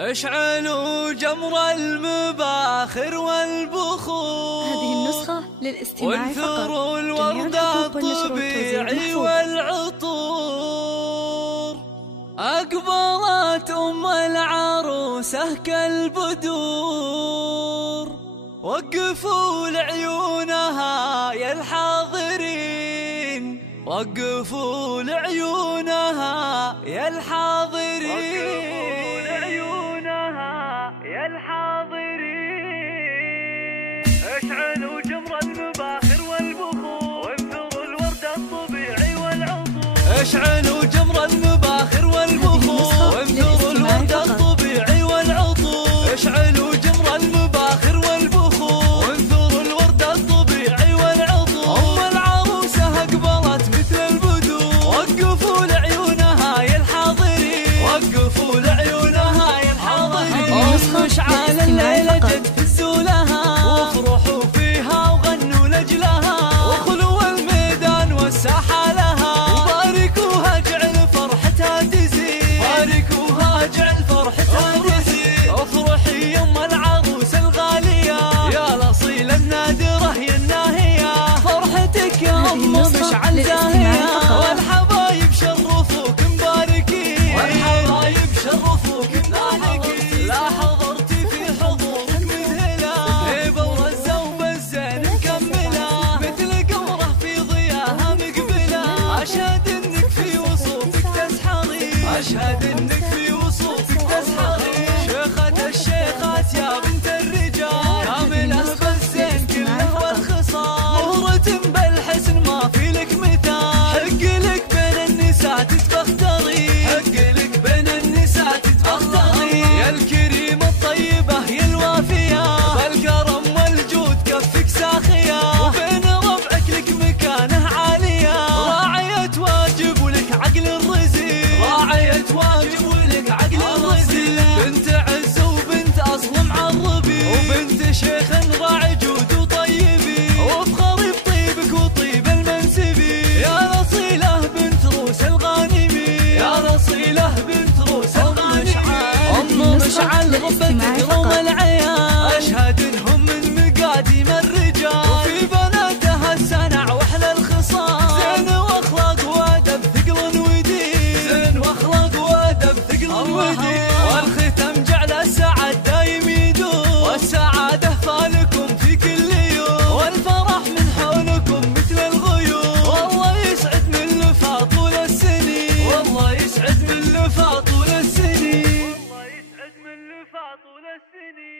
اشعلوا جمر المباخر والبخور. هذه النسخة للاستماع فقط. وانثروا الورد الطبيعي والعطور. أقبلت أم العروسة كالبدور. وقفوا لعيونها يا الحاضرين، وقفوا لعيونها يا الحاضرين، يا الحاضرين. اشعلوا جمر المباخر والبخور. وانثروا الورد الطبيعي والعطور. اشعلوا جمر المباخر والبخور. وانثروا الورد الطبيعي والعطور. اشعلوا جمر المباخر والبخور. وانثروا الورد الطبيعي والعطور. ام العروسة اقبلت مثل البدور. وقفوا لعيونها يا الحاضرين، وقفوا لعيونها يا الحاضرين. مشعال الليلة جد فزوا لها، وافرحوا فيها وغنوا لجلها، وخلوا الميدان والساحة لها. وباركوها جعل فرحتها تزيد، باركوها جعل فرحتها تزيد. افرحي يم العروس الغالية يا الأصيلة النادرة يا الناهية. فرحتك يا أم مشعل زاهية. والحبايب شرفوك مباركين، والحبايب شرفوك مباركين. لا حضرتي في حضورك مذهلة، هيبة ورزة وبزين مكملة، مثل قمرة في ضياها مقبلة. أشهد إنك في وصوفك تسحري، أشهد إنك في وصوفك تسحري. شيخة الشيخات يا بنت الرجال، كاملة بالزين كله والخصال. مهرة بالحسن ما في لك مثال، حق لك بين النساء تتبختري، حق لك بين النساء تتبختري. يا الكريمة الطيبة يا الوافية، بالكرم والجود كفك ساخية. وبين ربعك لك مكانه عالية، راعية واجب ولك عقل الرزيل، راعية واجب ولك عقل الرزيل. بنت عز وبنت أصل معربي، وبنت شيخ راعي جود وطيبي. وافخري بطيبك وطيب المنسبي، يا رصيلة بنت روس الغانمي، يا رصيلة بنت روس الغانمي. أم مشعل ربتك روم العيال، أشهد إنهم من مقاديم الرجال. وفي بناتها السنع وأحلى الخصال، زين وأخلاق وأدب ثقل ودين، زين وأخلاق وأدب ثقل ودين. والختم جعل السعد دايم يدوم، والسعادة فالكم في كل يوم، والفرح من حولكم مثل الغيوم. والله يسعد من لفا طول السنين، والله يسعد من لفا طول السنين، والله يسعد من لفا طول السنين.